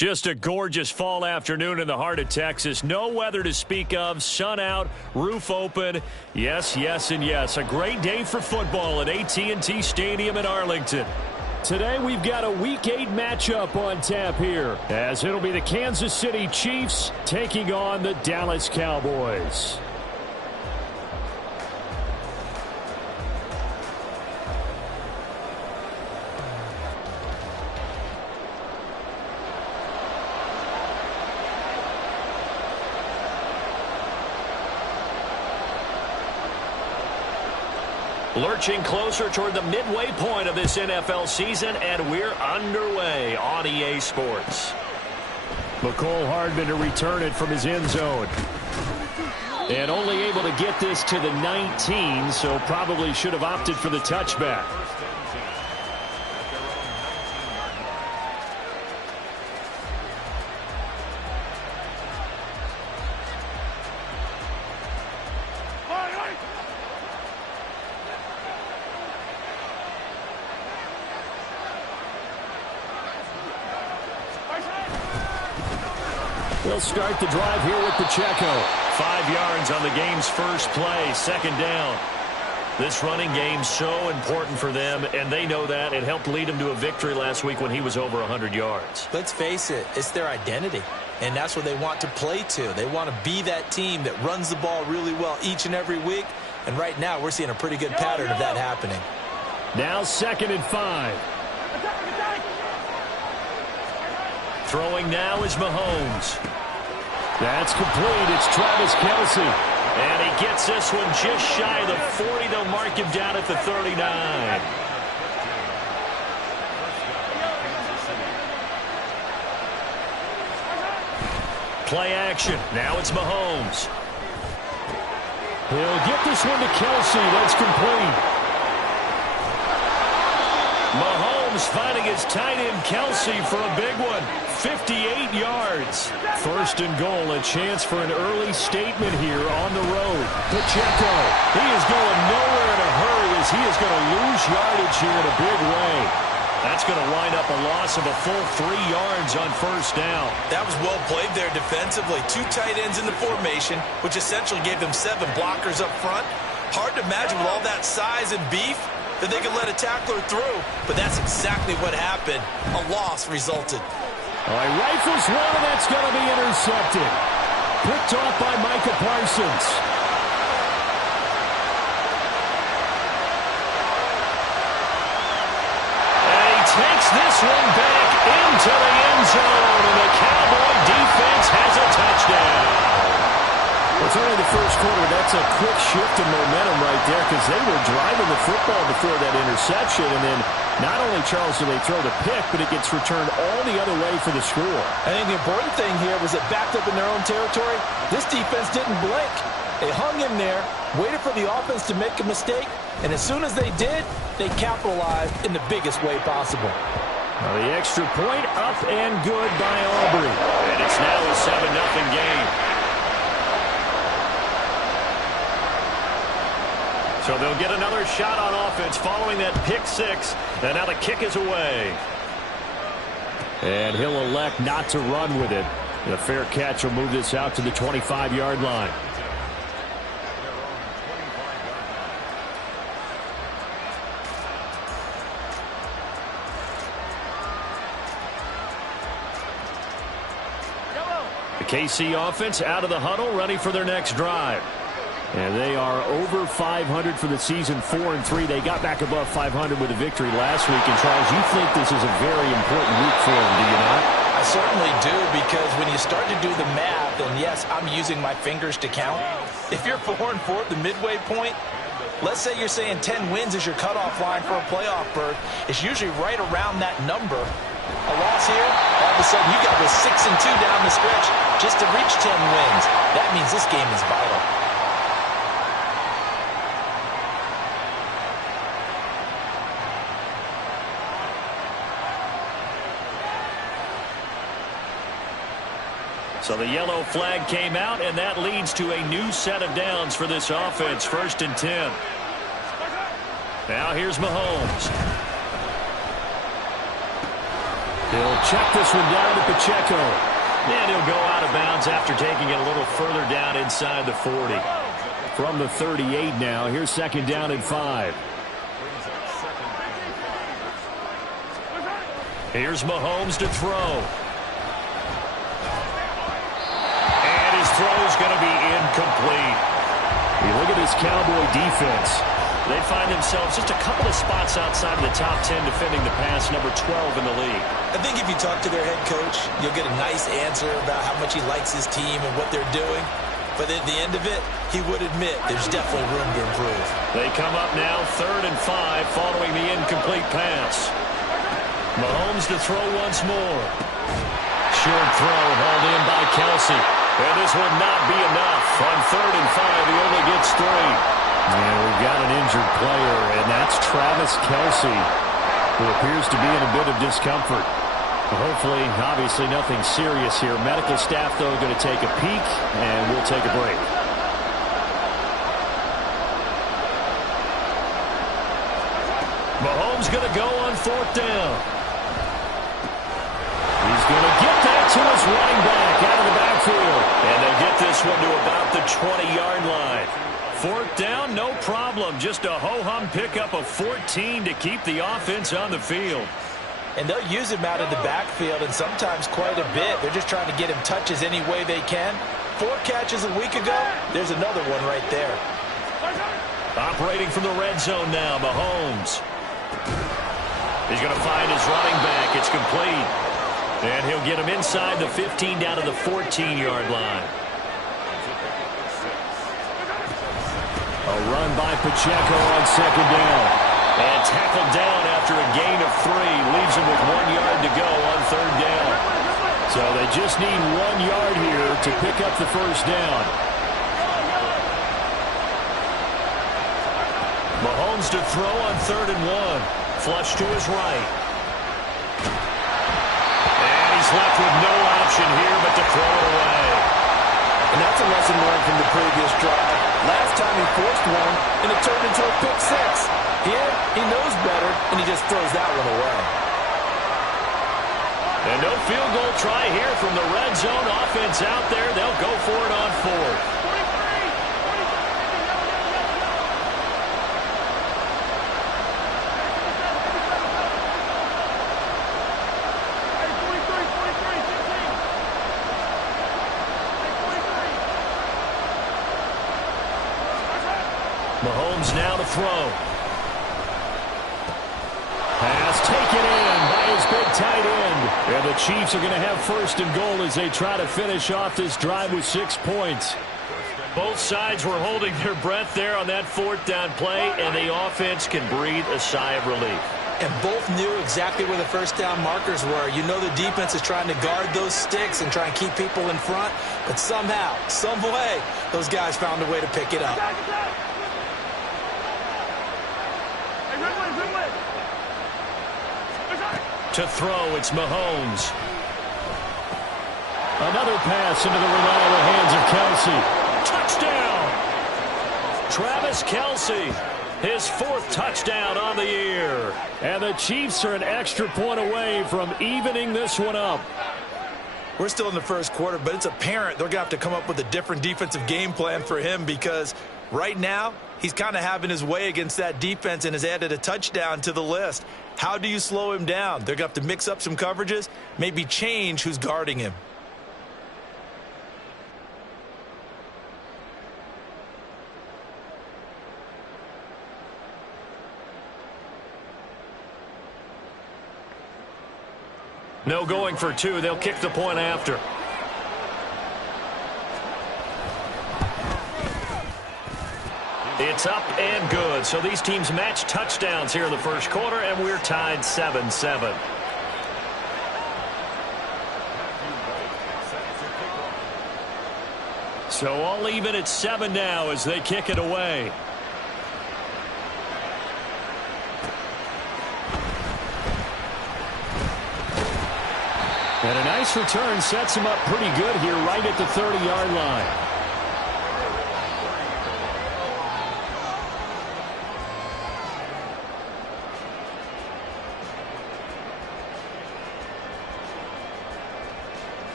Just a gorgeous fall afternoon in the heart of Texas. No weather to speak of. Sun out, roof open. Yes, yes, and yes. A great day for football at AT&T Stadium in Arlington. Today we've got a Week 8 matchup on tap here, as it'll be the Kansas City Chiefs taking on the Dallas Cowboys. Lurching closer toward the midway point of this NFL season, and we're underway on EA Sports. McCole Hardman to return it from his end zone. And only able to get this to the 19, so probably should have opted for the touchback. They'll start the drive here with Pacheco. 5 yards on the game's first play, second down. This running game so important for them, and they know that. It helped lead them to a victory last week when he was over 100 yards. Let's face it, it's their identity, and that's what they want to play to. They want to be that team that runs the ball really well each and every week, and right now we're seeing a pretty good pattern of that happening. Now 2nd and 5. Throwing now is Mahomes. That's complete. It's Travis Kelce. And he gets this one just shy of the 40. They'll mark him down at the 39. Play action. Now it's Mahomes. He'll get this one to Kelce. That's complete. Mahomes finding his tight end Kelce for a big one. 58 yards. 1st and goal, a chance for an early statement here on the road. Pacheco, he is going nowhere in a hurry as he is going to lose yardage here in a big way. That's going to wind up a loss of a full 3 yards on 1st down. That was well played there defensively. 2 tight ends in the formation, which essentially gave them 7 blockers up front. Hard to imagine with all that size and beef that they could let a tackler through, but that's exactly what happened. A loss resulted. He rifles one, and that's going to be intercepted. Picked off by Micah Parsons. And he takes this one back into the end zone, and the Cowboy defense has a touchdown. It's only the first quarter. That's a quick shift in momentum right there because they were driving the football before that interception. And then not only, Charles, do they throw the pick, but it gets returned all the other way for the score. I think the important thing here was it backed up in their own territory. This defense didn't blink. They hung in there, waited for the offense to make a mistake, and as soon as they did, they capitalized in the biggest way possible. Now the extra point up and good by Aubrey. And it's now a 7-0 game. So they'll get another shot on offense following that pick 6. And now the kick is away. And he'll elect not to run with it. The fair catch will move this out to the 25-yard line. The KC offense out of the huddle, ready for their next drive. And they are over 500 for the season, 4-3. They got back above 500 with a victory last week. And, Charles, you think this is a very important week for them, do you not? I certainly do, because when you start to do the math, and yes, I'm using my fingers to count. If you're 4-4 at the midway point, let's say you're saying 10 wins is your cutoff line for a playoff berth. It's usually right around that number. A loss here, all of a sudden you got to go 6-2 down the stretch just to reach 10 wins. That means this game is vital. So the yellow flag came out, and that leads to a new set of downs for this offense. 1st and 10. Now here's Mahomes. He'll check this one down to Pacheco. And he'll go out of bounds after taking it a little further down inside the 40. From the 38 now, here's second down and 5. Here's Mahomes to throw. And his throw's going to be incomplete. You look at this Cowboy defense. They find themselves just a couple of spots outside of the top 10 defending the pass, number 12 in the league. I think if you talk to their head coach, you'll get a nice answer about how much he likes his team and what they're doing. But at the end of it, he would admit there's definitely room to improve. They come up now, 3rd and 5, following the incomplete pass. Mahomes to throw once more. Short throw hauled in by Kelsey. And this will not be enough. On 3rd and 5, he only gets 3. And we've got an injured player, and that's Travis Kelsey, who appears to be in a bit of discomfort. Hopefully, obviously, nothing serious here. Medical staff, though, going to take a peek, and we'll take a break. Mahomes going to go on 4th down. He's going to get that to his running back out of the backfield. And they'll get this one to about the 20-yard line. 4th down, no problem. Just a ho-hum pickup of 14 to keep the offense on the field. And they'll use him out of the backfield, and sometimes quite a bit. They're just trying to get him touches any way they can. 4 catches a week ago, there's another one right there. Operating from the red zone now, Mahomes. He's going to find his running back. It's complete. And he'll get him inside the 15 down to the 14-yard line. A run by Pacheco on 2nd down. And tackled down after a gain of 3. Leaves him with 1 yard to go on 3rd down. So they just need 1 yard here to pick up the 1st down. Mahomes to throw on 3rd and 1. Flush to his right. And he's left with no option here but to throw it away. And that's a lesson learned from the previous drive. Last time he forced one, and it turned into a pick 6. Here, he knows better, and he just throws that one away. And no field goal try here from the red zone. Offense out there. They'll go for it on 4th. Mahomes now to throw. Pass taken in by his big tight end. And the Chiefs are going to have 1st and goal as they try to finish off this drive with 6 points. Both sides were holding their breath there on that 4th down play, and the offense can breathe a sigh of relief. And both knew exactly where the 1st down markers were. You know the defense is trying to guard those sticks and try and keep people in front. But somehow, some way, those guys found a way to pick it up. To throw, it's Mahomes. Another pass into the reliable hands of Kelsey. Touchdown! Travis Kelsey, his 4th touchdown on the year. And the Chiefs are an extra point away from evening this one up. We're still in the 1st quarter, but it's apparent they're going to have to come up with a different defensive game plan for him because right now, he's kind of having his way against that defense and has added a touchdown to the list. How do you slow him down? They're going to have to mix up some coverages, maybe change who's guarding him. No going for 2. They'll kick the point after. It's up and good. So these teams match touchdowns here in the 1st quarter, and we're tied 7-7. So all even at 7 now as they kick it away. And a nice return sets him up pretty good here right at the 30-yard line.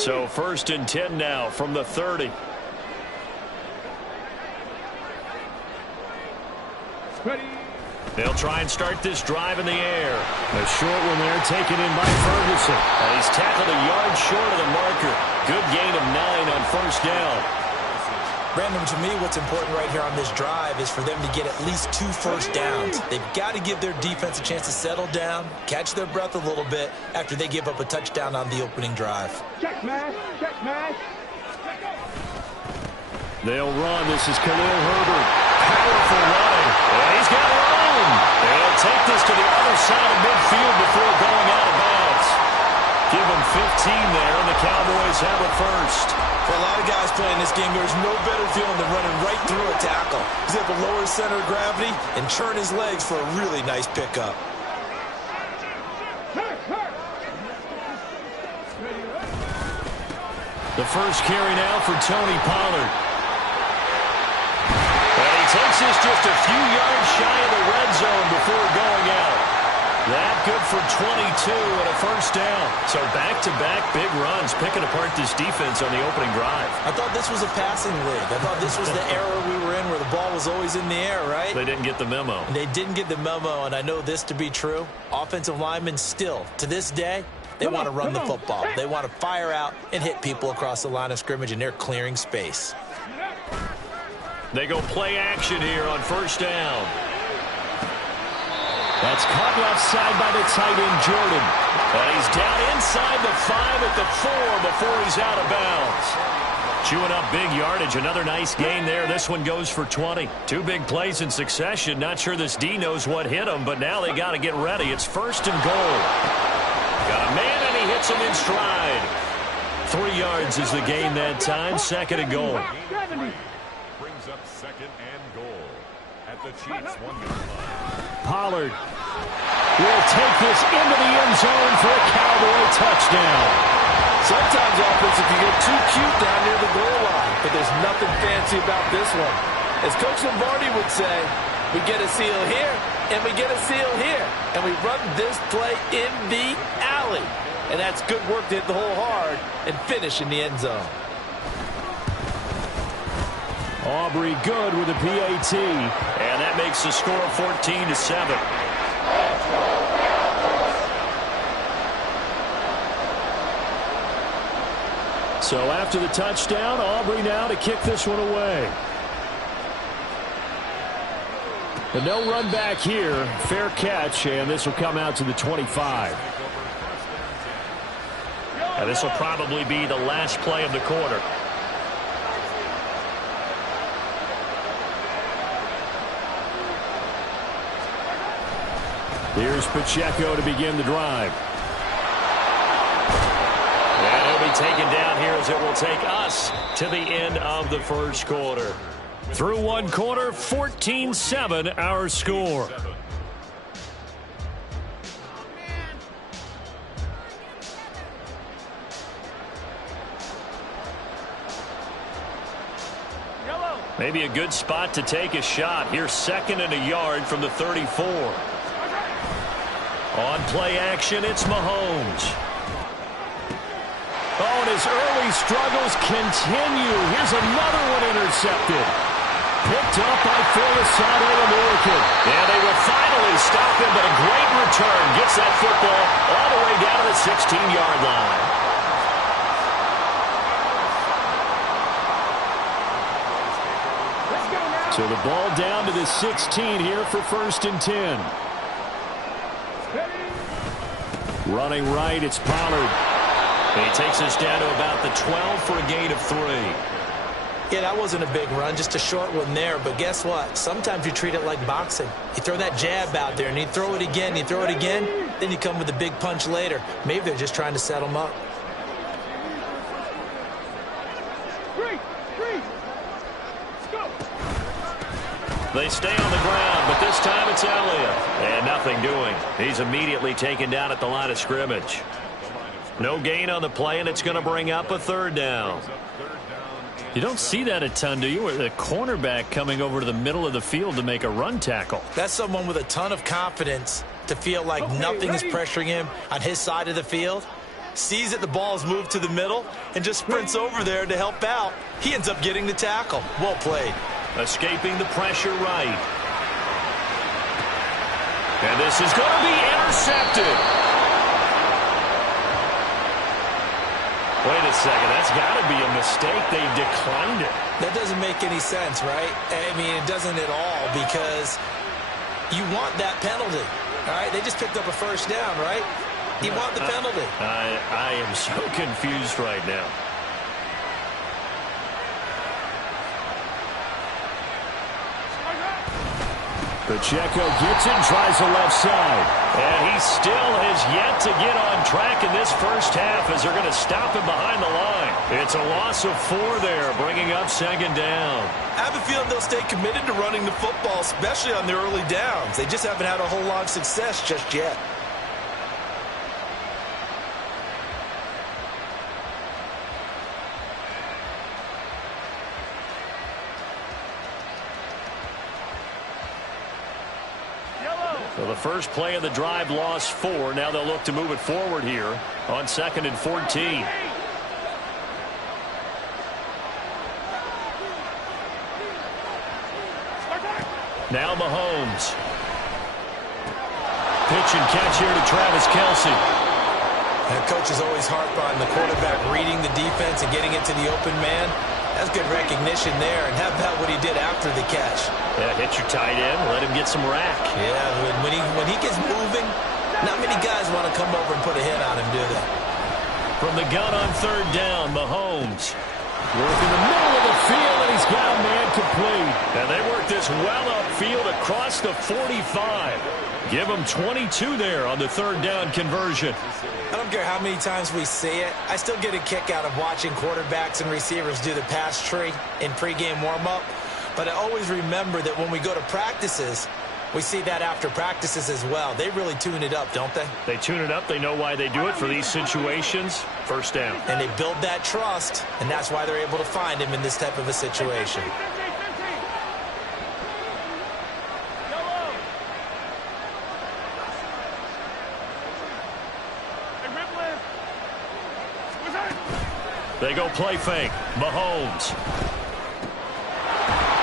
So 1st and 10 now from the 30. Ready. They'll try and start this drive in the air. A short one there taken in by Ferguson. And he's tackled a yard short of the marker. Good gain of 9 on 1st down. Brandon, to me, what's important right here on this drive is for them to get at least 2 first downs. They've got to give their defense a chance to settle down, catch their breath a little bit after they give up a touchdown on the opening drive. Check smash. Check smash. They'll run. This is Khalil Herbert. Powerful running. And he's got room. They'll take this to the other side of midfield before going out of bounds. Give them 15 there, and the Cowboys have it first. For a lot of guys playing this game, there's no better feeling than running right through a tackle. He's able to lower his center of gravity and churn his legs for a really nice pickup. The first carry now for Tony Pollard. And he takes this just a few yards shy of the red zone before going out. That good for 22 and a first down. So back-to-back big runs, picking apart this defense on the opening drive. I thought this was a passing league. I thought this was the era we were in where the ball was always in the air, right? They didn't get the memo. They didn't get the memo, and I know this to be true. Offensive linemen still, to this day, they want to run the football. They want to fire out and hit people across the line of scrimmage, and they're clearing space. They go play action here on first down. That's caught left side by the tight end, Jordan. And he's down inside the 5 at the 4 before he's out of bounds. Chewing up big yardage. Another nice gain there. This one goes for 20. 2 big plays in succession. Not sure this D knows what hit him, but now they got to get ready. It's 1st and goal. Got a man, and he hits him in stride. 3 yards is the gain that time. 2nd and goal. Brings up 2nd and goal at the Chiefs 1-yard line. Pollard will take this into the end zone for a Cowboy touchdown. Sometimes offense, you get too cute down near the goal line, but there's nothing fancy about this one. As Coach Lombardi would say, we get a seal here, and we get a seal here, and we run this play in the alley. And that's good work to hit the hole hard and finish in the end zone. Aubrey good with a PAT, and that makes the score 14-7. So after the touchdown, Aubrey now to kick this one away. But no run back here. Fair catch, and this will come out to the 25. And this will probably be the last play of the quarter. Here's Pacheco to begin the drive. And he'll be taken down here as it will take us to the end of the first quarter. Through one quarter, 14-7 our score. Maybe a good spot to take a shot. Here's 2nd and a yard from the 34. On play action, it's Mahomes. Oh, and his early struggles continue. Here's another one intercepted. Picked up by Felisado American. And they will finally stop him, but a great return. Gets that football all the way down to the 16-yard line. So the ball down to the 16 here for 1st and 10. Running right, it's Pollard. And he takes us down to about the 12 for a gain of 3. Yeah, that wasn't a big run, just a short one there. But guess what? Sometimes you treat it like boxing. You throw that jab out there, and you throw it again, you throw it again, then you come with a big punch later. Maybe they're just trying to set them up. They stay on the ground, but this time it's Elliott. And nothing doing. He's immediately taken down at the line of scrimmage. No gain on the play, and it's going to bring up a 3rd down. You don't see that a ton, do you? The cornerback coming over to the middle of the field to make a run tackle. That's someone with a ton of confidence to feel like nothing is pressuring him on his side of the field. sees that the ball is moved to the middle, and just sprints over there to help out. He ends up getting the tackle. Well played. Escaping the pressure right. And this is going to be intercepted. Wait a second, that's got to be a mistake. They declined it. That doesn't make any sense, right? I mean, it doesn't at all, because you want that penalty. All right, they just picked up a first down, right? You want the penalty. I am so confused right now. Pacheco gets it and tries the left side. And he still has yet to get on track in this first half as they're going to stop him behind the line. It's a loss of 4 there, bringing up second down. I have a feeling they'll stay committed to running the football, especially on their early downs. They just haven't had a whole lot of success just yet. So the first play of the drive lost 4. Now they'll look to move it forward here on 2nd and 14. Now Mahomes. Pitch and catch here to Travis Kelce. And coach is always harp on the quarterback reading the defense and getting it to the open man. That's good recognition there. And how about what he did after the catch? Yeah, hit your tight end, let him get some rack. Yeah, when he gets moving, not many guys want to come over and put a hit on him, do they? From the gun on 3rd down, Mahomes. Work in the middle of the field, and he's got a man complete. And they work this well upfield across the 45. Give him 22 there on the 3rd down conversion. I don't care how many times we see it. I still get a kick out of watching quarterbacks and receivers do the pass tree in pregame warm-up. But I always remember that when we go to practices, we see that after practices as well. They really tune it up, don't they? They tune it up. They know why they do it for these situations. First down. And they build that trust, and that's why they're able to find him in this type of a situation. They go play fake. Mahomes.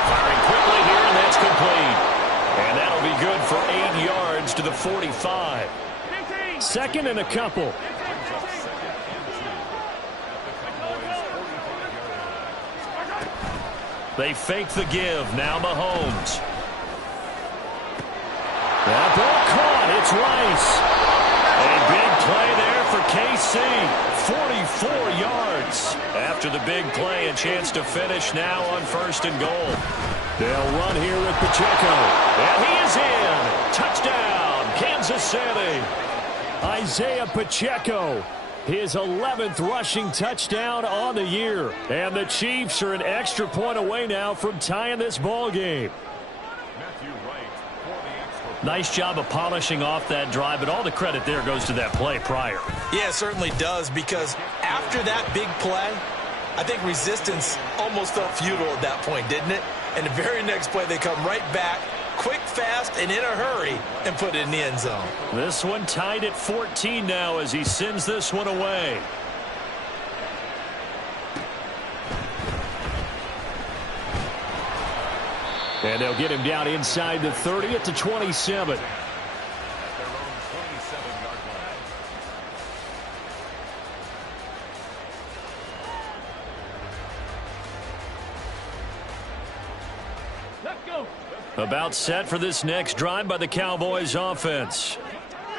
Firing quickly here, and that's complete. And that'll be good for 8 yards to the 45. 2nd and a couple. They fake the give. Now Mahomes. That ball caught. It's Rice. A big play there for KC. 44 yards. After the big play, a chance to finish now on 1st and goal. They'll run here with Pacheco. And he is in. Touchdown, Kansas City. Isaiah Pacheco, his 11th rushing touchdown on the year. And the Chiefs are an extra point away now from tying this ball game. Nice job of polishing off that drive, but all the credit there goes to that play prior. Yeah, it certainly does, because after that big play, I think resistance almost felt futile at that point, didn't it? And the very next play, they come right back, quick, fast, and in a hurry, and put it in the end zone. This one tied at 14 now as he sends this one away. And they'll get him down inside the 30 at the 27. About set for this next drive by the Cowboys offense.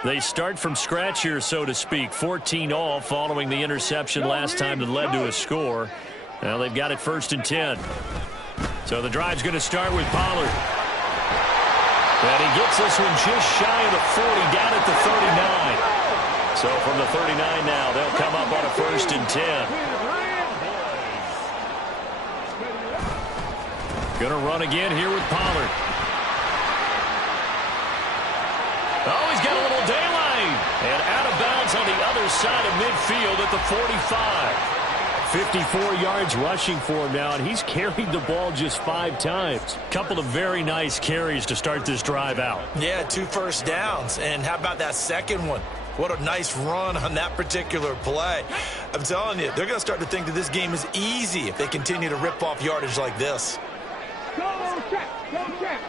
They start from scratch here, so to speak. 14 all following the interception last time that led to a score. Now they've got it 1st and 10. So the drive's going to start with Pollard. And he gets this one just shy of the 40, down at the 39. So from the 39 now, they'll come up on a 1st and 10. Going to run again here with Pollard. Oh, he's got a little daylight. And out of bounds on the other side of midfield at the 45. 54 yards rushing for him now, and he's carried the ball just 5 times. Couple of very nice carries to start this drive out. Yeah, 2 first downs. And how about that second one? What a nice run on that particular play. I'm telling you, they're going to start to think that this game is easy if they continue to rip off yardage like this. Go check, go check.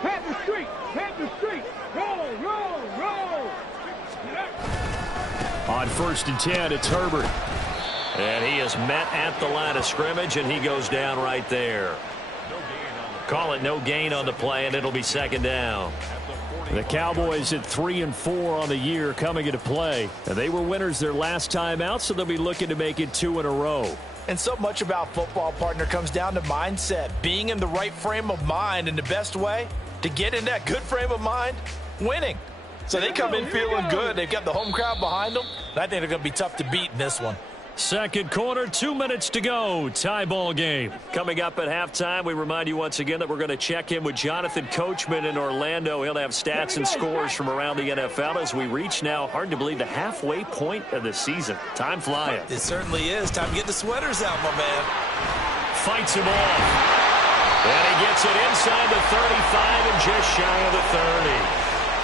Head the street, roll. On 1st and 10, it's Herbert. And he is met at the line of scrimmage, and he goes down right there. Call it no gain on the play, and it'll be 2nd down. The Cowboys at 3-4 on the year coming into play. And they were winners their last time out, so they'll be looking to make it 2 in a row. And so much about football, partner, comes down to mindset. Being in the right frame of mind, and the best way to get in that good frame of mind, winning. So they come in feeling good. They've got the home crowd behind them. And I think they're going to be tough to beat in this one. Second quarter, 2 minutes to go. Tie ball game. Coming up at halftime, we remind you once again that we're going to check in with Jonathan Coachman in Orlando. He'll have stats and scores from around the NFL as we reach now, hard to believe, the halfway point of the season. Time flying. It certainly is. Time to get the sweaters out, my man. Fights him off. And he gets it inside the 35 and just shy of the 30.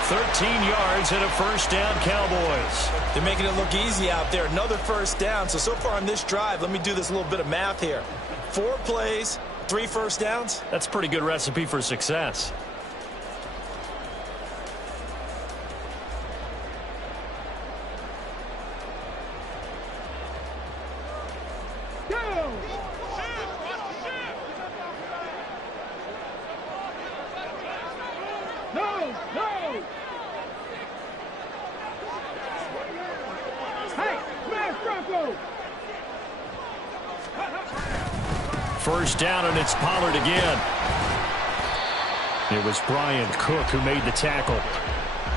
13 yards and a 1st down, Cowboys. They're making it look easy out there. Another 1st down. So far on this drive, let me do this little bit of math here. 4 plays, 3 first downs. That's a pretty good recipe for success. No! Hey, smash Bronco! 1st down, and it's Pollard again. It was Brian Cook who made the tackle.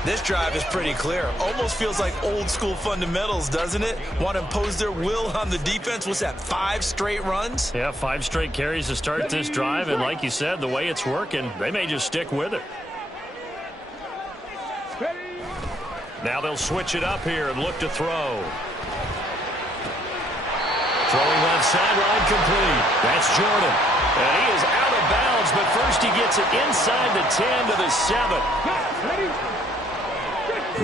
This drive is pretty clear. Almost feels like old school fundamentals, doesn't it? Want to impose their will on the defense. What's that, 5 straight runs? Yeah, 5 straight carries to start this drive, and like you said, the way it's working, they may just stick with it. Now they'll switch it up here and look to throw. Throwing left sideline complete. That's Jordan. And he is out of bounds, but first he gets it inside the 10 to the 7.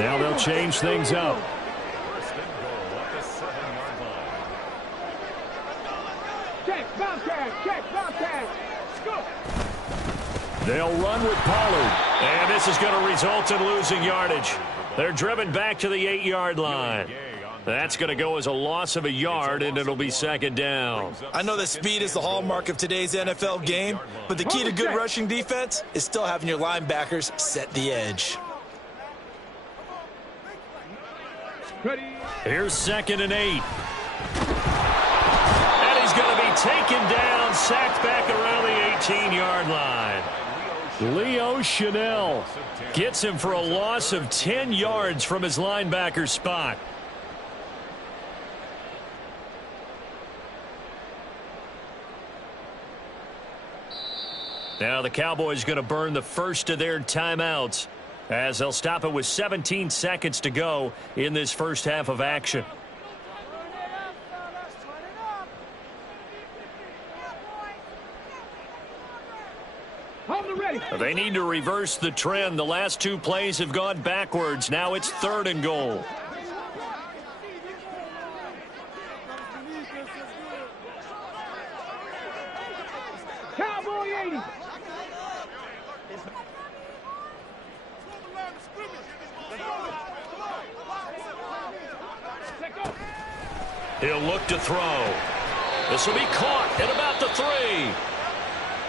Now they'll change things up. 1st and goal at the 7-yard line. Check, Bobcat. Go. They'll run with Pollard. And this is going to result in losing yardage. They're driven back to the 8-yard line. That's going to go as a loss of a yard, and it'll be 2nd down. I know that speed is the hallmark of today's NFL game, but the key to good rushing defense is still having your linebackers set the edge. Here's 2nd and 8. And he's going to be taken down, sacked back around the 18-yard line. Leo Chanel gets him for a loss of 10 yards from his linebacker spot. Now the Cowboys going to burn the first of their timeouts as they'll stop it with 17 seconds to go in this first half of action. They need to reverse the trend. The last 2 plays have gone backwards. Now it's 3rd and goal. Cowboy 80. He'll look to throw. This will be caught at about the 3.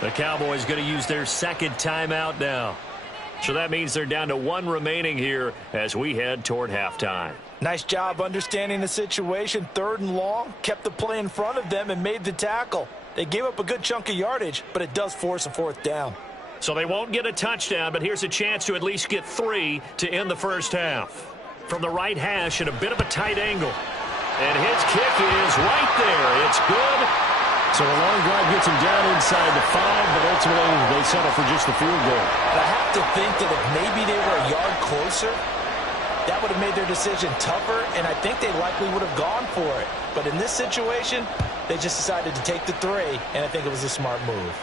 The Cowboys going to use their 2nd timeout now. So that means they're down to 1 remaining here as we head toward halftime. Nice job understanding the situation. 3rd and long, kept the play in front of them and made the tackle. They gave up a good chunk of yardage, but it does force a 4th down. So they won't get a touchdown, but here's a chance to at least get 3 to end the first half. From the right hash at a bit of a tight angle. And his kick is right there. It's good. So a long drive gets him down inside the 5, but ultimately they settle for just the field goal. I have to think that if maybe they were a yard closer, that would have made their decision tougher, and I think they likely would have gone for it. But in this situation, they just decided to take the 3, and I think it was a smart move.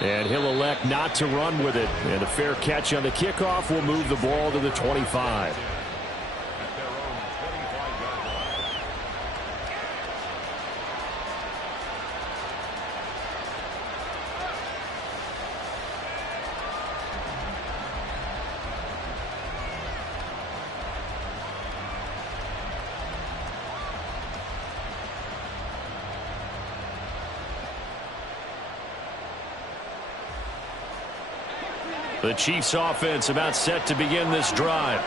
And he'll elect not to run with it. And a fair catch on the kickoff will move the ball to the 25. The Chiefs offense about set to begin this drive.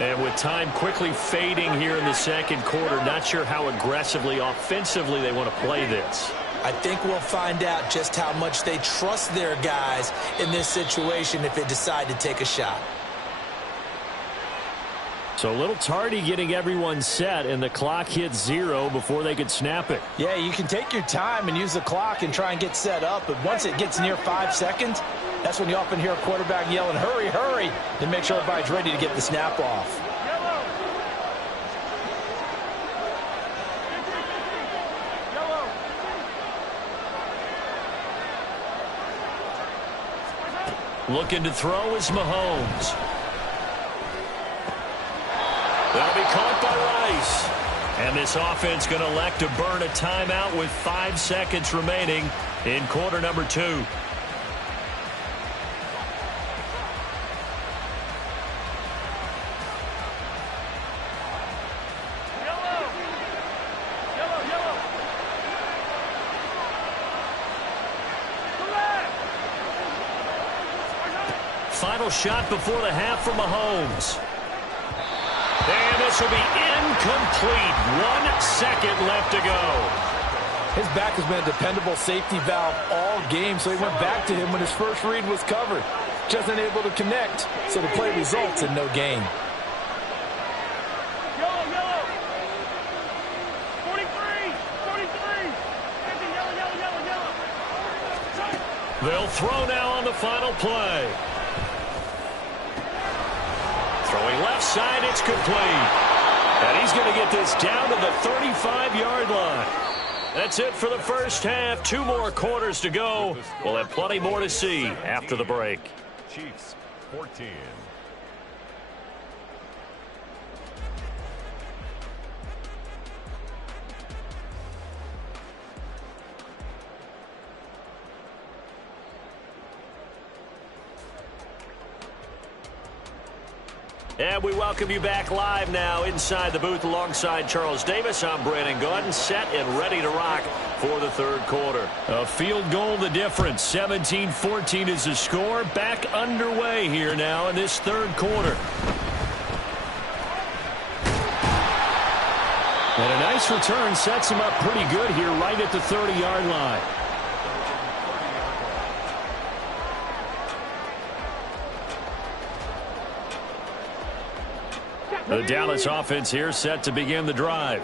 And with time quickly fading here in the second quarter, not sure how aggressively, offensively they want to play this. I think we'll find out just how much they trust their guys in this situation if they decide to take a shot. So a little tardy getting everyone set, and the clock hits 0 before they could snap it. Yeah, you can take your time and use the clock and try and get set up, but once it gets near 5 seconds, that's when you often hear a quarterback yelling, hurry, hurry, to make sure everybody's ready to get the snap off. Looking to throw is Mahomes. That'll be caught by Rice. And this offense going to elect to burn a timeout with 5 seconds remaining in quarter number 2. Final shot before the half from Mahomes. And this will be incomplete. 1 second left to go. His back has been a dependable safety valve all game, so he went back to him when his first read was covered. Just unable to connect, so the play results in no gain. Yellow, yellow. 43, 43. Yellow, yellow, yellow, yellow. They'll throw now on the final play. Throwing left side, it's complete. And he's going to get this down to the 35-yard line. That's it for the first half. 2 more quarters to go. We'll have plenty more to see after the break. Chiefs 14. And we welcome you back live now inside the booth alongside Charles Davis. I'm Brandon Gordon, set and ready to rock for the third quarter. A field goal the difference. 17-14 is the score. Back underway here now in this third quarter. And a nice return sets him up pretty good here right at the 30-yard line. The Dallas offense here set to begin the drive.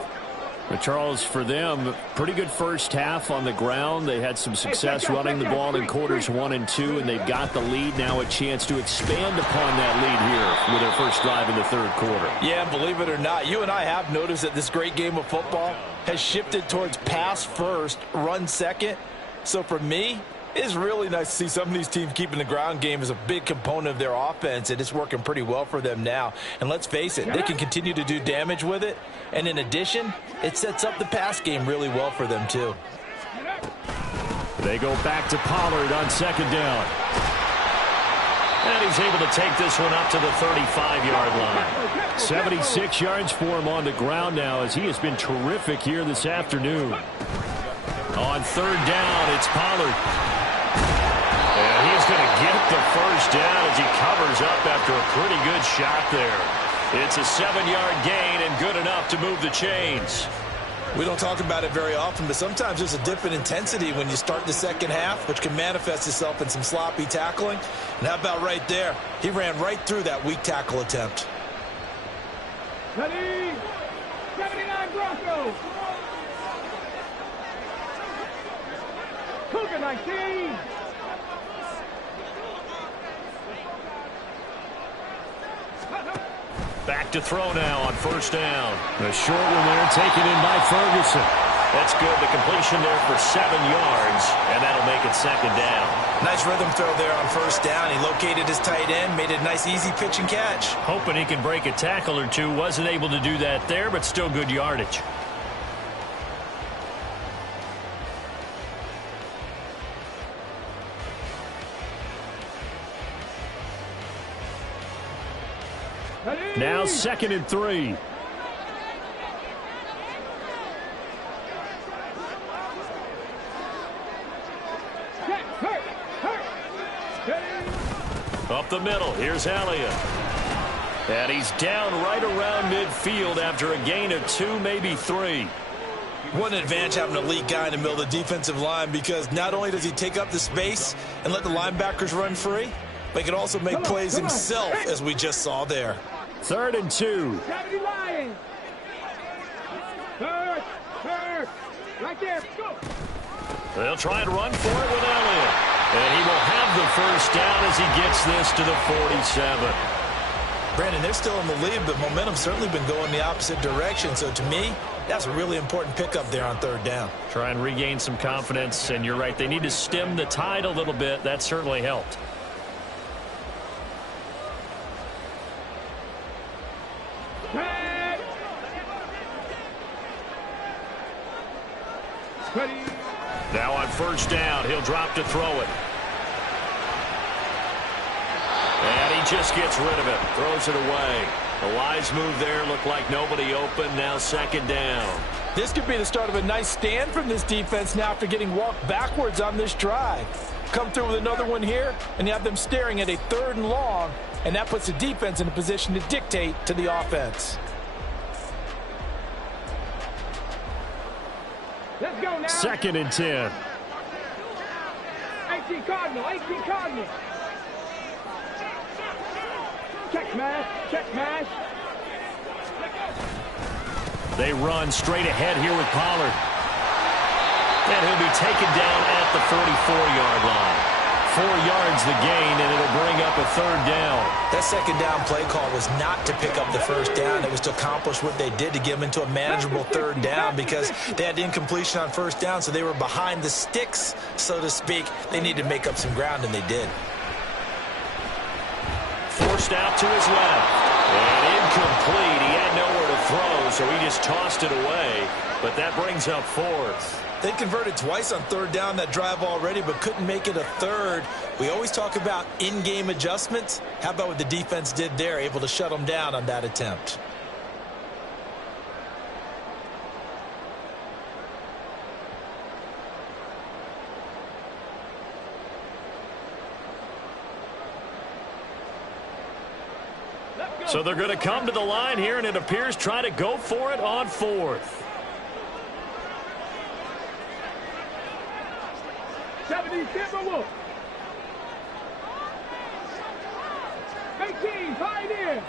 But Charles, for them, pretty good first half on the ground. They had some success running the ball in quarters 1 and 2, and they've got the lead now, a chance to expand upon that lead here with their first drive in the third quarter. Yeah, believe it or not, you and I have noticed that this great game of football has shifted towards pass first, run second. So for me, it's really nice to see some of these teams keeping the ground game as a big component of their offense, and it's working pretty well for them now. And let's face it, they can continue to do damage with it. And in addition, it sets up the pass game really well for them, too. They go back to Pollard on second down. And he's able to take this one up to the 35-yard line. 76 yards for him on the ground now as he has been terrific here this afternoon. On third down, it's Pollard. And he's going to get the first down as he covers up after a pretty good shot there. It's a 7-yard gain and good enough to move the chains. We don't talk about it very often, but sometimes there's a dip in intensity when you start the second half, which can manifest itself in some sloppy tackling. And how about right there? He ran right through that weak tackle attempt. Ready? 79 Broncos. Cougar 19. Back to throw now on first down. A short one there taken in by Ferguson. That's good. The completion there for 7 yards, and that'll make it second down. Nice rhythm throw there on first down. He located his tight end, made it a nice, easy pitch and catch. Hoping he can break a tackle or two. Wasn't able to do that there, but still good yardage. Now 2nd and 3. Up the middle, here's Elliott. And he's down right around midfield after a gain of 2, maybe 3. What an advantage having a elite guy in the middle of the defensive line, because not only does he take up the space and let the linebackers run free, but he can also make plays himself, as we just saw there. 3rd and 2. Right there, go. They'll try and run for it with Elliott. And he will have the first down as he gets this to the 47. Brandon, they're still in the lead, but momentum's certainly been going the opposite direction. So to me, that's a really important pickup there on 3rd down. Try and regain some confidence, and you're right. They need to stem the tide a little bit. That certainly helped. Now on first down, he'll drop to throw it. And he just gets rid of it, throws it away. A wise move there, looked like nobody open, now 2nd down. This could be the start of a nice stand from this defense now after getting walked backwards on this drive. Come through with another one here, and you have them staring at a 3rd and long, and that puts the defense in a position to dictate to the offense. Let's go now. 2nd and 10. 18 Cardinal, 18 Cardinal. Check smash. They run straight ahead here with Pollard. And he'll be taken down at the 44-yard line. 4 yards the gain, and it'll bring up a 3rd down. That 2nd down play call was not to pick up the first down. It was to accomplish what they did, to get them into a manageable 3rd down, because they had incompletion on first down, so they were behind the sticks, so to speak. They needed to make up some ground, and they did. Forced out to his left. And incomplete. He had nowhere to throw, so he just tossed it away. But that brings up 4th. They converted twice on 3rd down that drive already, but couldn't make it a 3rd. We always talk about in-game adjustments. How about what the defense did there, able to shut them down on that attempt? So they're going to come to the line here, and it appears try to go for it on 4th. 70 Timberwolves. 18 Pioneer.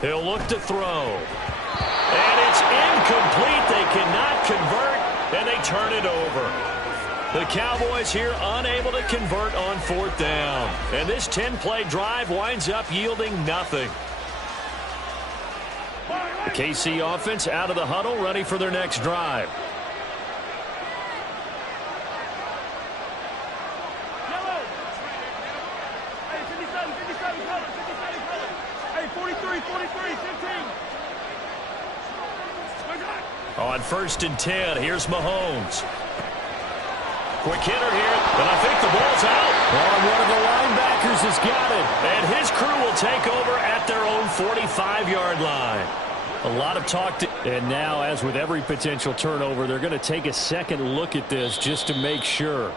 He'll look to throw. And it's incomplete. They cannot convert, and they turn it over. The Cowboys here unable to convert on 4th down. And this 10-play drive winds up yielding nothing. The KC offense out of the huddle, ready for their next drive. On 1st and 10, here's Mahomes. Quick hitter here, and I think the ball's out. Oh, one of the linebackers has got it. And his crew will take over at their own 45-yard line. A lot of talk. And now, as with every potential turnover, they're going to take a second look at this just to make sure.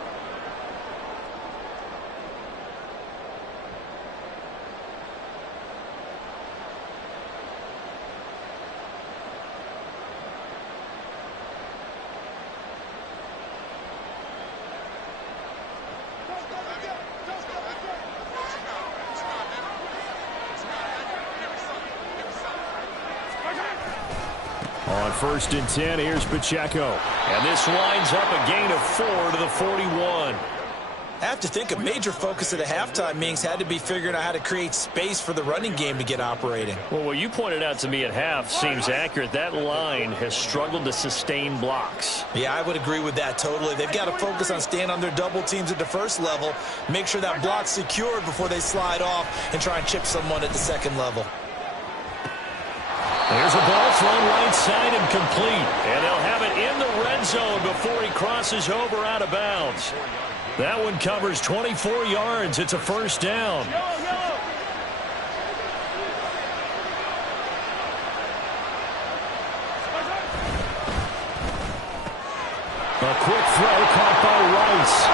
On 1st and 10, here's Pacheco. And this lines up a gain of 4 to the 41. I have to think a major focus at the halftime meetings had to be figuring out how to create space for the running game to get operating. Well, what you pointed out to me at half seems accurate. That line has struggled to sustain blocks. Yeah, I would agree with that totally. They've got to focus on staying on their double teams at the first level, make sure that block's secured before they slide off and try and chip someone at the second level. There's a ball thrown right side and complete. And they'll have it in the red zone before he crosses over out of bounds. That one covers 24 yards. It's a first down. A quick throw caught by Rice.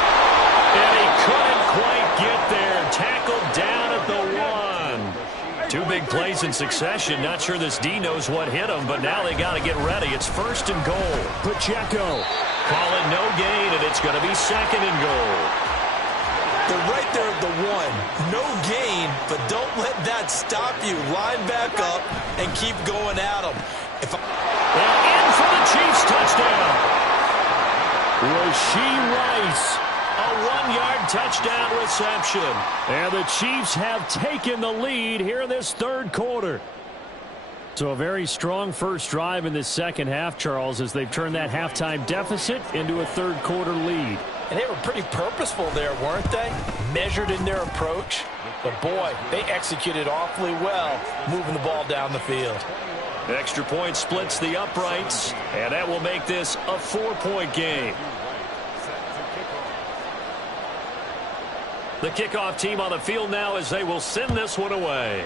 And he couldn't quite get there. Tackled down at the 1. Two big plays in succession. Not sure this D knows what hit him, but now they got to get ready. It's first and goal. Pacheco. Call it no gain, and it's going to be second and goal. They're right there at the 1. No gain, but don't let that stop you. Line back up and keep going at them. And in for the Chiefs touchdown. Rashee Rice, a 1-yard touchdown reception. And the Chiefs have taken the lead here in this third quarter. So a very strong first drive in this second half, Charles, as they've turned that halftime deficit into a third quarter lead. And they were pretty purposeful there, weren't they? Measured in their approach. But boy, they executed awfully well, moving the ball down the field. Extra point splits the uprights, and that will make this a 4-point game. The kickoff team on the field now as they will send this one away.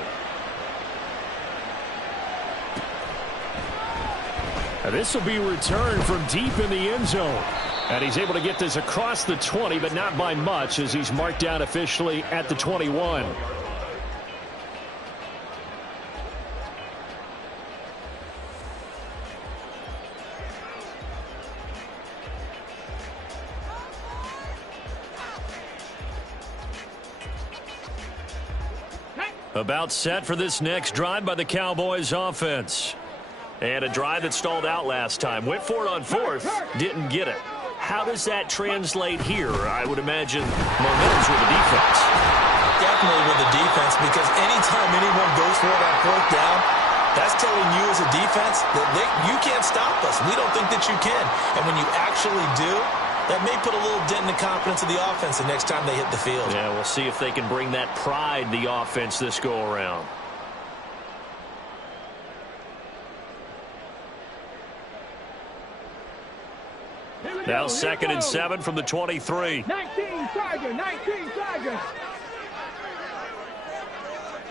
And this will be returned from deep in the end zone. And he's able to get this across the 20, but not by much as he's marked down officially at the 21. About set for this next drive by the Cowboys offense. And a drive that stalled out last time. Went for it on fourth. Didn't get it. How does that translate here? I would imagine momentum's with the defense. Definitely with the defense, because anytime anyone goes for it on fourth down, that's telling you as a defense that you can't stop us. We don't think that you can. And when you actually do, that may put a little dent in the confidence of the offense the next time they hit the field. Yeah, we'll see if they can bring that pride in the offense this go-around. Now second and 7 from the 23. 19 Tiger, 19 Tiger.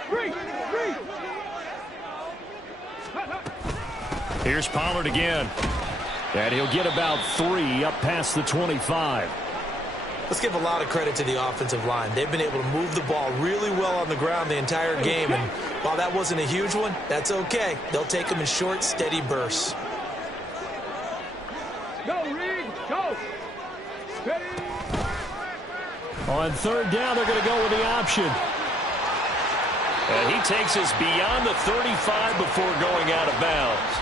Three. Here's Pollard again. And he'll get about 3 up past the 25. Let's give a lot of credit to the offensive line. They've been able to move the ball really well on the ground the entire game. And while that wasn't a huge one, that's okay. They'll take them in short, steady bursts. Go, Reed, go. Ready. On third down, they're going to go with the option. And he takes us beyond the 35 before going out of bounds.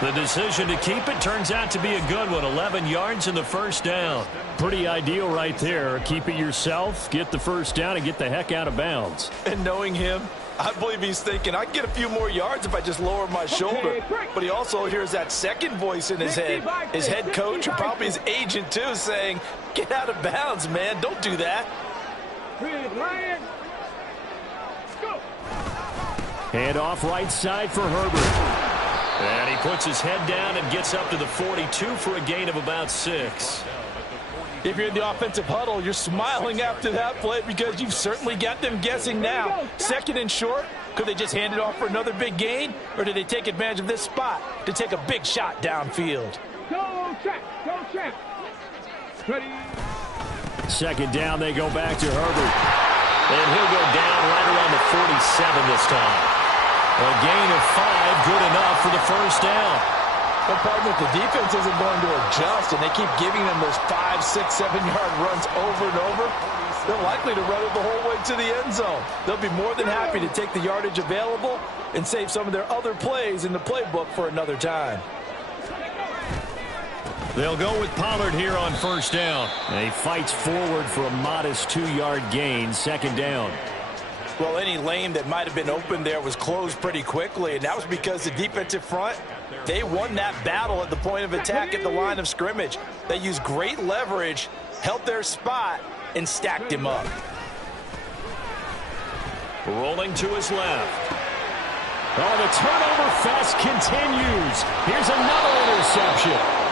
The decision to keep it turns out to be a good one. 11 yards in the first down. Pretty ideal right there. Keep it yourself, get the first down, and get the heck out of bounds. And knowing him, I believe he's thinking, I can get a few more yards if I just lower my shoulder. But he also hears that second voice in his head. His head coach, or probably his agent too, saying, get out of bounds, man. Don't do that. Lion. Go. Hand off right side for Herbert. And he puts his head down and gets up to the 42 for a gain of about 6. If you're in the offensive huddle, you're smiling after that play because you've certainly got them guessing now. Second and short, could they just hand it off for another big gain? Or did they take advantage of this spot to take a big shot downfield? Go, check. Go, check. Ready. Second down, they go back to Herbert. And he'll go down right around the 47 this time. A gain of 5, good enough for the first down. But partner, if the defense isn't going to adjust and they keep giving them those 5, 6, 7-yard runs over and over, they're likely to run it the whole way to the end zone. They'll be more than happy to take the yardage available and save some of their other plays in the playbook for another time. They'll go with Pollard here on first down. And he fights forward for a modest 2-yard gain, second down. Well, any lane that might have been open there was closed pretty quickly, and that was because the defensive front, they won that battle at the point of attack at the line of scrimmage. They used great leverage, held their spot, and stacked him up. Rolling to his left. Oh, the turnover fest continues. Here's another interception.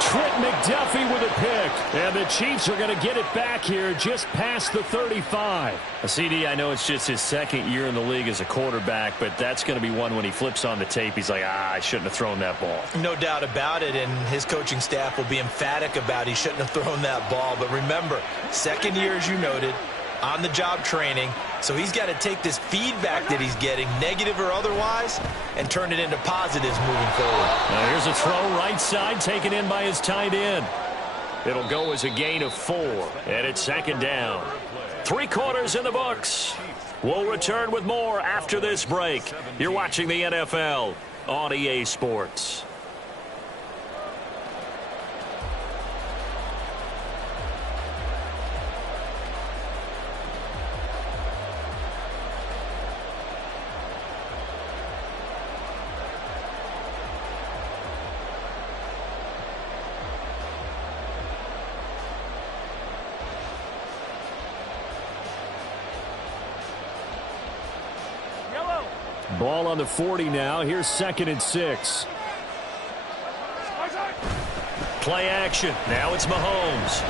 Trent McDuffie with a pick. And the Chiefs are going to get it back here just past the 35. CD, I know it's just his second year in the league as a quarterback, but that's going to be one when he flips on the tape. He's like, I shouldn't have thrown that ball. No doubt about it, and his coaching staff will be emphatic about he shouldn't have thrown that ball. But remember, second year, as you noted, on-the-job training, so he's got to take this feedback that he's getting, negative or otherwise, and turn it into positives moving forward. Now here's a throw right side taken in by his tight end. It'll go as a gain of 4, and it's second down. 3 quarters in the books. We'll return with more after this break. You're watching the NFL on EA Sports. Ball on the 40 now. Here's 2nd and 6. Play action. Now it's Mahomes.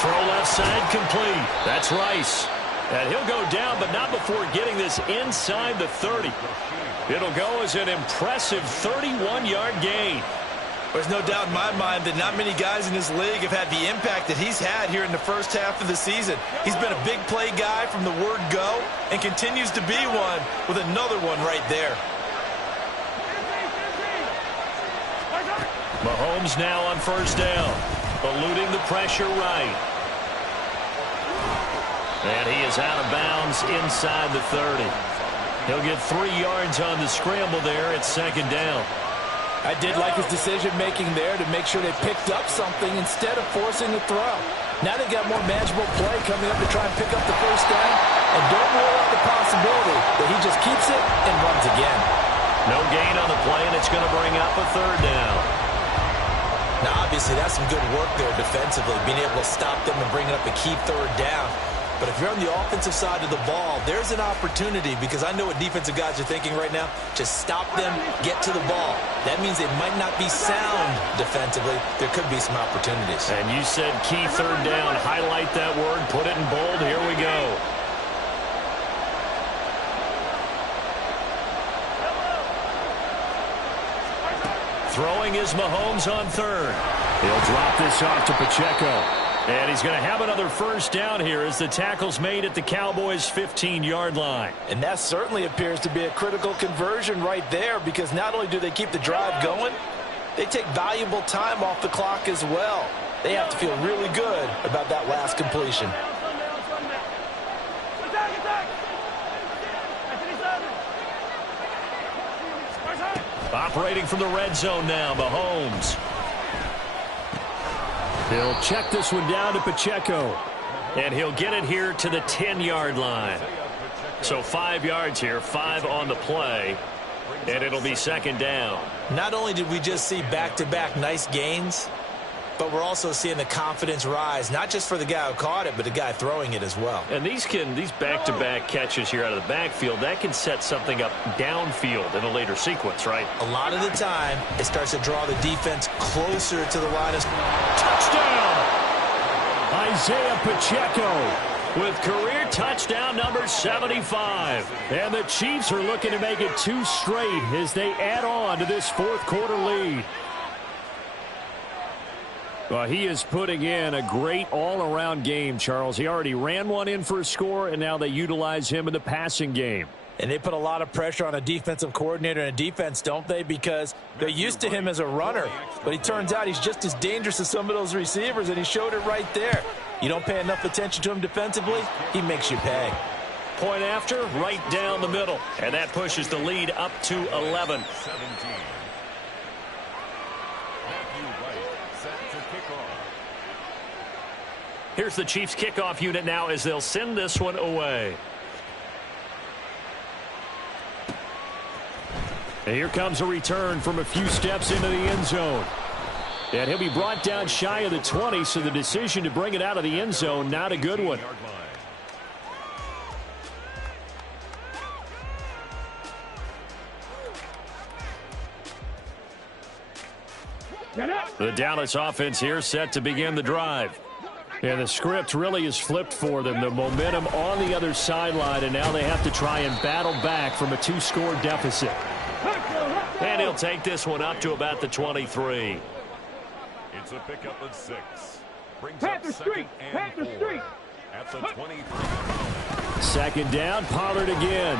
Throw left side complete. That's Rice. And he'll go down, but not before getting this inside the 30. It'll go as an impressive 31-yard gain. There's no doubt in my mind that not many guys in this league have had the impact that he's had here in the first half of the season. He's been a big play guy from the word go and continues to be one with another one right there. Mahomes now on first down, eluding the pressure right. And he is out of bounds inside the 30. He'll get 3 yards on the scramble there at second down. I did like his decision-making there to make sure they picked up something instead of forcing the throw. Now they got more manageable play coming up to try and pick up the first down. And don't rule out the possibility that he just keeps it and runs again. No gain on the play, and it's going to bring up a 3rd down. Now, obviously, that's some good work there defensively, being able to stop them and bringing up a key 3rd down. But if you're on the offensive side of the ball, there's an opportunity, because I know what defensive guys are thinking right now. Just stop them, get to the ball. That means they might not be sound defensively. There could be some opportunities. And you said key 3rd down. Highlight that word. Put it in bold. Here we go. Throwing is Mahomes on 3rd. He'll drop this off to Pacheco. And he's going to have another first down here as the tackle's made at the Cowboys' 15-yard line. And that certainly appears to be a critical conversion right there, because not only do they keep the drive going, they take valuable time off the clock as well. They have to feel really good about that last completion. Operating from the red zone now, Mahomes. He'll check this one down to Pacheco. And he'll get it here to the 10-yard line. So 5 yards here, 5 on the play. And it'll be second down. Not only did we just see back-to-back nice gains, but we're also seeing the confidence rise, not just for the guy who caught it, but the guy throwing it as well. And these back-to-back catches here out of the backfield, that can set something up downfield in a later sequence, right? A lot of the time, it starts to draw the defense closer to the line of... Touchdown! Isaiah Pacheco with career touchdown number 75. And the Chiefs are looking to make it 2 straight as they add on to this 4th quarter lead. Well, he is putting in a great all-around game, Charles. He already ran one in for a score, and now they utilize him in the passing game. And they put a lot of pressure on a defensive coordinator and a defense, don't they? Because they're used to him as a runner. But it turns out he's just as dangerous as some of those receivers, and he showed it right there. You don't pay enough attention to him defensively, he makes you pay. Point after, right down the middle. And that pushes the lead up to 11. Matthew Wright set to kick off. Here's the Chiefs kickoff unit now as they'll send this one away. And here comes a return from a few steps into the end zone. And he'll be brought down shy of the 20, so the decision to bring it out of the end zone, not a good one. The Dallas offense here set to begin the drive. And the script really is flipped for them. The momentum on the other sideline, and now they have to try and battle back from a 2-score deficit. And he'll take this one up to about the 23. It's a pickup of 6. Brings up second and 4 at the 23. Second down, Pollard again.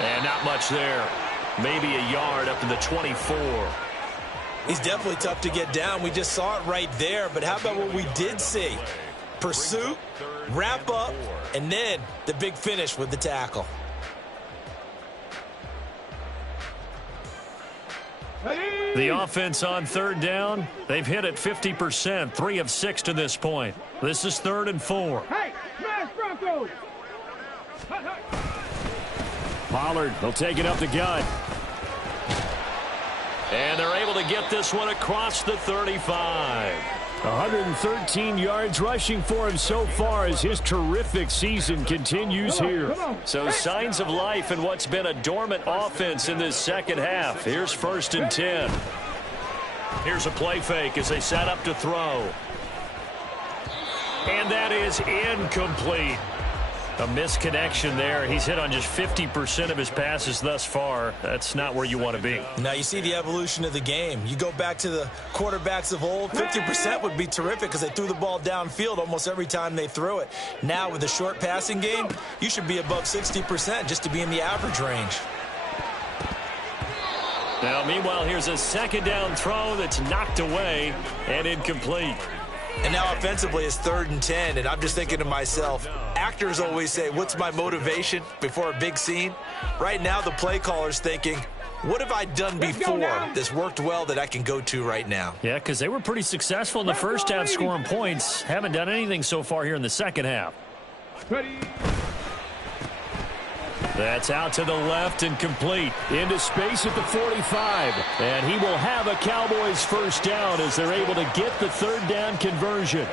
And not much there. Maybe a yard up to the 24. He's definitely tough to get down. We just saw it right there. But how about what we did see? Pursuit, wrap up, and then the big finish with the tackle. The offense on third down, they've hit it 50%, 3 of 6 to this point. This is 3rd and 4. Hey, smash Broncos! Pollard, they'll take it up the gut. And they're able to get this one across the 35. 113 yards rushing for him so far as his terrific season continues here. So signs of life in what's been a dormant offense in this second half. Here's 1st and 10. Here's a play fake as they set up to throw. And that is incomplete. A misconnection there. He's hit on just 50% of his passes thus far. That's not where you want to be. Now you see the evolution of the game. You go back to the quarterbacks of old, 50% would be terrific because they threw the ball downfield almost every time they threw it. Now with the short passing game, you should be above 60% just to be in the average range. Now, meanwhile, here's a second down throw that's knocked away and incomplete. And now offensively it's 3rd and 10, and I'm just thinking to myself, actors always say, what's my motivation before a big scene? Right now the play caller's thinking, what have I done before that's worked well that I can go to right now? Yeah, because they were pretty successful in the first half scoring points. Haven't done anything so far here in the second half. That's out to the left and complete. Into space at the 45. And he will have a Cowboys first down as they're able to get the 3rd down conversion.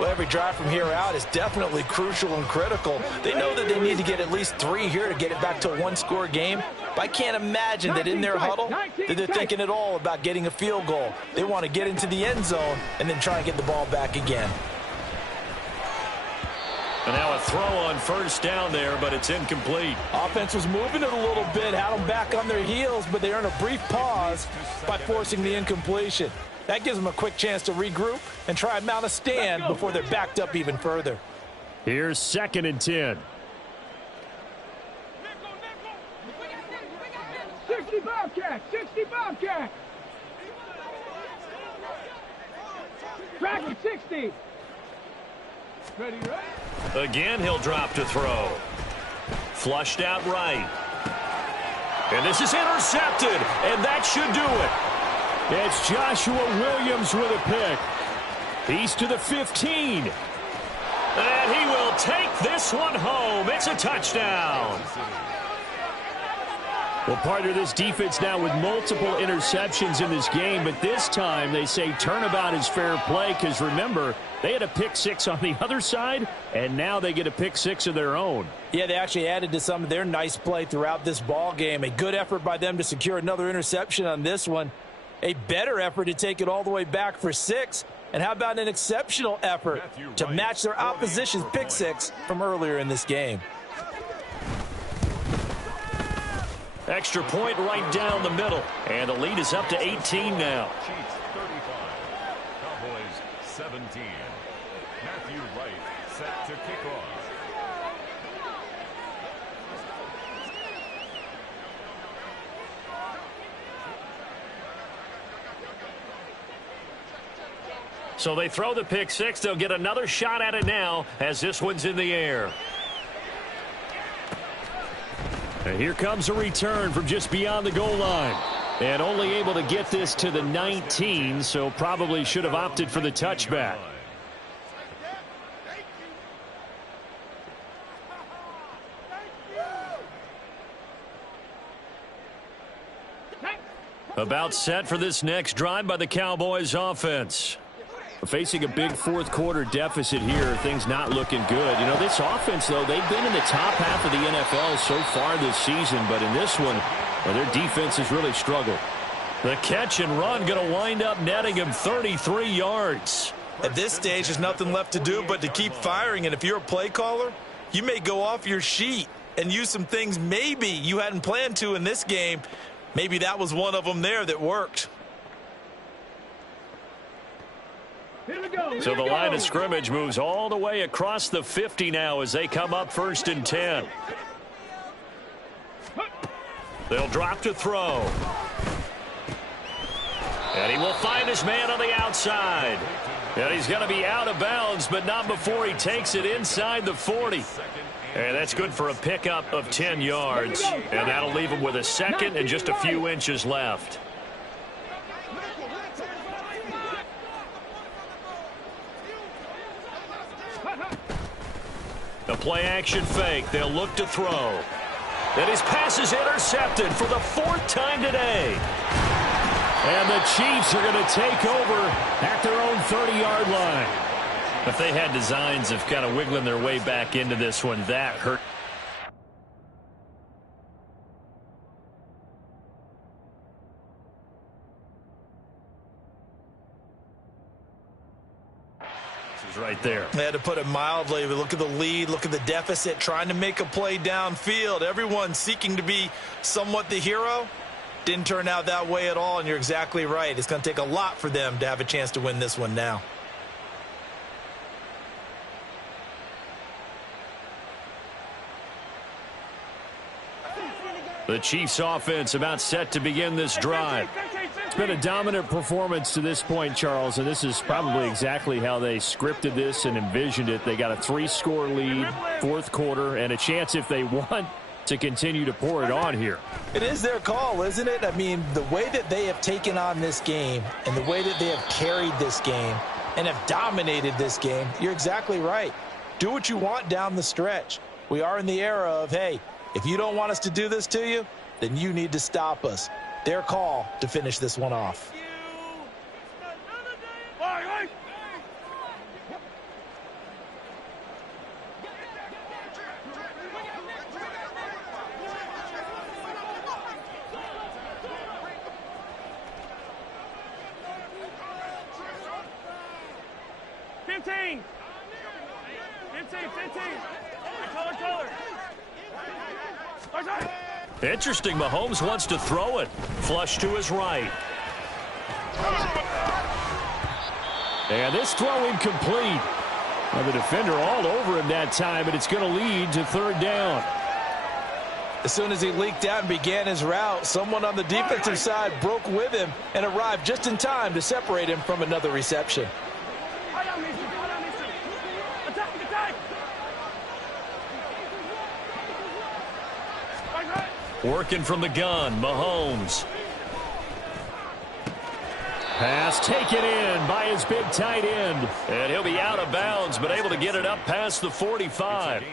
Well, every drive from here out is definitely crucial and critical. They know that they need to get at least 3 here to get it back to a 1-score game. But I can't imagine that in their huddle that they're thinking at all about getting a field goal. They want to get into the end zone and then try and get the ball back again. And now a throw on 1st down there, but it's incomplete. Offense was moving it a little bit, had them back on their heels, but they earned a brief pause by forcing the incompletion. That gives them a quick chance to regroup and try and mount a stand before they're backed up even further. Here's 2nd and 10. 60 Bobcat! 60 Bobcat! Dragon 60! Ready, right? Again, he'll drop to throw. Flushed out right. And this is intercepted, and that should do it. It's Joshua Williams with a pick. He's to the 15. And he will take this one home. It's a touchdown. Well, part of this defense now with multiple interceptions in this game, but this time they say turnabout is fair play because, remember, they had a pick 6 on the other side, and now they get a pick 6 of their own. Yeah, they actually added to some of their nice play throughout this ball game. A good effort by them to secure another interception on this one. A better effort to take it all the way back for 6. And how about an exceptional effort to match their opposition's pick 6 from earlier in this game? Extra point right down the middle. And the lead is up to 18 now. Chiefs 35. Cowboys 17. Matthew Wright set to kick off. So they throw the pick 6. They'll get another shot at it now as this one's in the air. And here comes a return from just beyond the goal line. And only able to get this to the 19, so probably should have opted for the touchback. About set for this next drive by the Cowboys offense. Facing a big fourth quarter deficit here, things not looking good. You know, this offense, though, they've been in the top half of the NFL so far this season, but in this one, well, their defense has really struggled. The catch and run going to wind up netting him 33 yards. At this stage, there's nothing left to do but to keep firing, and if you're a play caller, you may go off your sheet and use some things maybe you hadn't planned to in this game. Maybe that was one of them there that worked. So the line of scrimmage moves all the way across the 50 now as they come up 1st and 10. They'll drop to throw. And he will find his man on the outside. And he's going to be out of bounds, but not before he takes it inside the 40. And that's good for a pickup of 10 yards. And that'll leave him with a second and just a few inches left. The play-action fake. They'll look to throw. And his pass is intercepted for the 4th time today. And the Chiefs are going to take over at their own 30-yard line. If they had designs of kind of wiggling their way back into this one, that hurt. Right there. They had to put it mildly. Look at the lead. Look at the deficit. Trying to make a play downfield. Everyone seeking to be somewhat the hero. Didn't turn out that way at all, and you're exactly right. It's going to take a lot for them to have a chance to win this one now. The Chiefs offense about set to begin this drive. It's been a dominant performance to this point, Charles, and this is probably exactly how they scripted this and envisioned it. They got a 3-score lead, fourth quarter, and a chance if they want to continue to pour it on here. It is their call, isn't it? I mean, the way that they have taken on this game and the way that they have carried this game and have dominated this game, you're exactly right. Do what you want down the stretch. We are in the era of, hey, if you don't want us to do this to you, then you need to stop us. Their call to finish this one off. Interesting, Mahomes wants to throw it. Flush to his right. And this throw incomplete. Well, the defender all over him that time, and it's going to lead to 3rd down. As soon as he leaked out and began his route, someone on the defensive side broke with him and arrived just in time to separate him from another reception. Working from the gun, Mahomes. Pass taken in by his big tight end. And he'll be out of bounds, but able to get it up past the 45.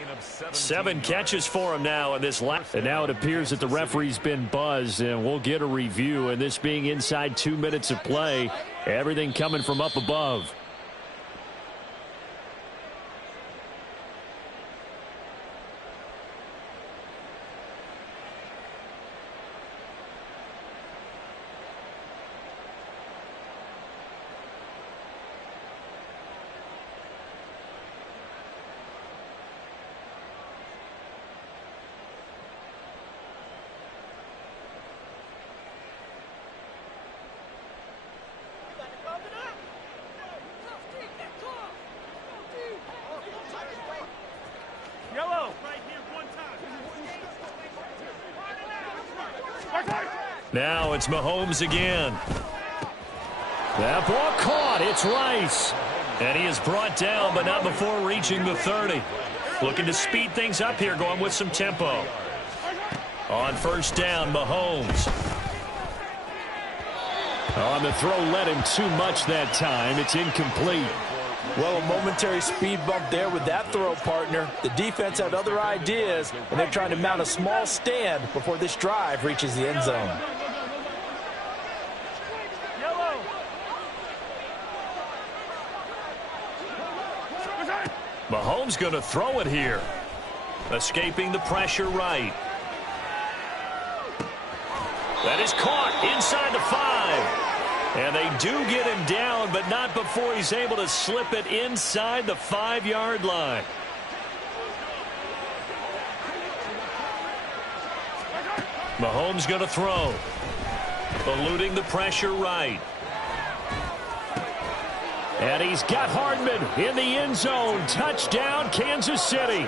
7 catches for him now in this last. And now it appears that the referee's been buzzed, and we'll get a review. And this being inside 2 minutes of play, everything coming from up above. Now it's Mahomes again. That ball caught. It's Rice. And he is brought down, but not before reaching the 30. Looking to speed things up here, going with some tempo. On 1st down, Mahomes. On the throw, led him too much that time. It's incomplete. Well, a momentary speed bump there with that throw, partner. The defense had other ideas, and they're trying to mount a small stand before this drive reaches the end zone. Mahomes going to throw it here. Escaping the pressure right. That is caught inside the 5. And they do get him down, but not before he's able to slip it inside the 5-yard line. Mahomes going to throw. Eluding the pressure right. And he's got Hardman in the end zone. Touchdown, Kansas City.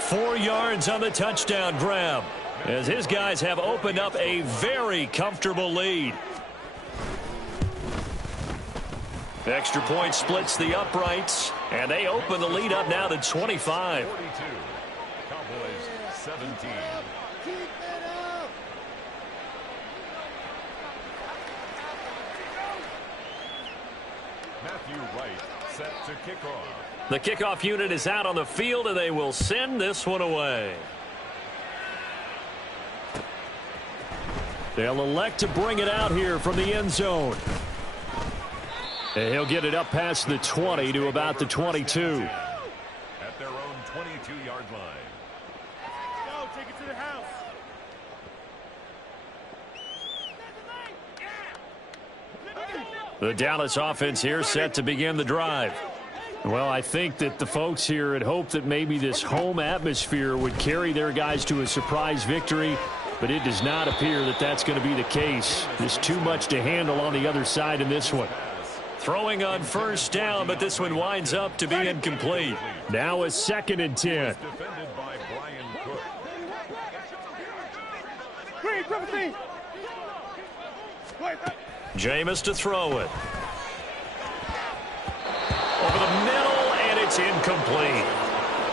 4 yards on the touchdown grab, as his guys have opened up a very comfortable lead. Extra point splits the uprights, and they open the lead up now to 25. 42. Cowboys 17. Matthew Wright set to kick off. The kickoff unit is out on the field, and they will send this one away. They'll elect to bring it out here from the end zone. And he'll get it up past the 20 to about the 22. At their own 22-yard line. Go, take it to the house. The Dallas offense here set to begin the drive. Well, I think that the folks here had hoped that maybe this home atmosphere would carry their guys to a surprise victory, but it does not appear that that's going to be the case. There's too much to handle on the other side in this one. Throwing on first down, but this one winds up to be incomplete. Now a 2nd and 10. Defended by Brian Cook. Jameis to throw it. Over the middle, and it's incomplete.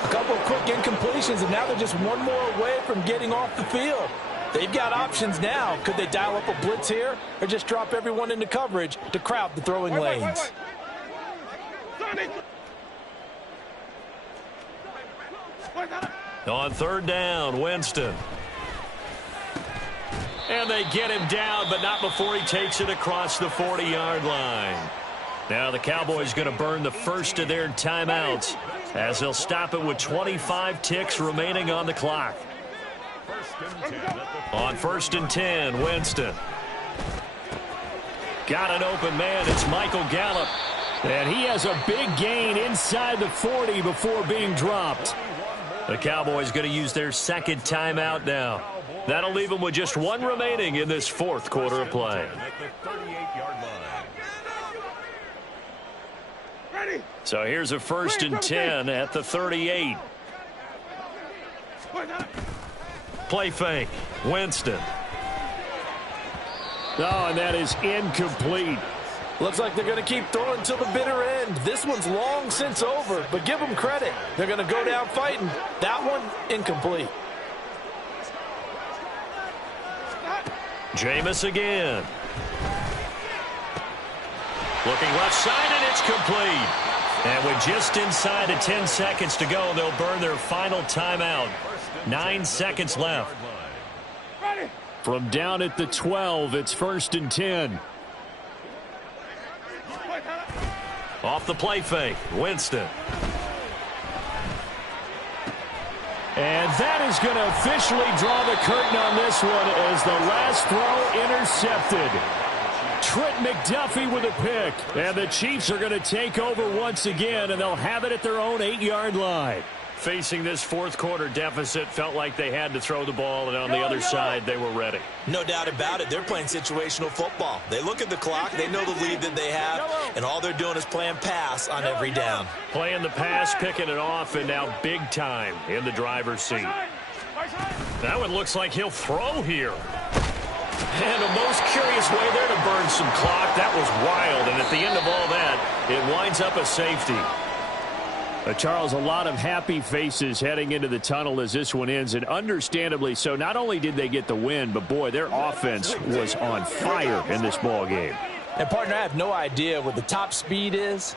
A couple of quick incompletions, and now they're just one more away from getting off the field. They've got options now. Could they dial up a blitz here or just drop everyone into coverage to crowd the throwing lanes? On 3rd down, Winston. And they get him down, but not before he takes it across the 40-yard line. Now the Cowboys going to burn the first of their timeouts as they'll stop it with 25 ticks remaining on the clock. On 1st and 10, Winston. Got an open man. It's Michael Gallup. And he has a big gain inside the 40 before being dropped. The Cowboys going to use their 2nd timeout now. That'll leave them with just 1 remaining in this 4th quarter of play. So here's a 1st and 10 at the 38. Play fake. Winston. Oh, and that is incomplete. Looks like they're going to keep throwing till the bitter end. This one's long since over, but give them credit. They're going to go down fighting. That one, incomplete. Jameis again. Looking left side, and it's complete. And with just inside of 10 seconds to go, they'll burn their final timeout. 9 seconds left. From down at the 12, it's 1st and 10. Off the play fake, Winston. And that is going to officially draw the curtain on this one as the last throw intercepted. Trent McDuffie with a pick. And the Chiefs are going to take over once again, and they'll have it at their own 8-yard line. Facing this 4th quarter deficit, felt like they had to throw the ball, and on the other side, they were ready. No doubt about it. They're playing situational football. They look at the clock, they know the lead that they have, and all they're doing is playing pass on every down. Playing the pass, picking it off, and now big time in the driver's seat. That one looks like he'll throw here. And a most curious way there to burn some clock. That was wild, and at the end of all that, it winds up a safety. Charles, a lot of happy faces heading into the tunnel as this one ends, and understandably so. Not only did they get the win, but, boy, their offense was on fire in this ball game. And, partner, I have no idea what the top speed is.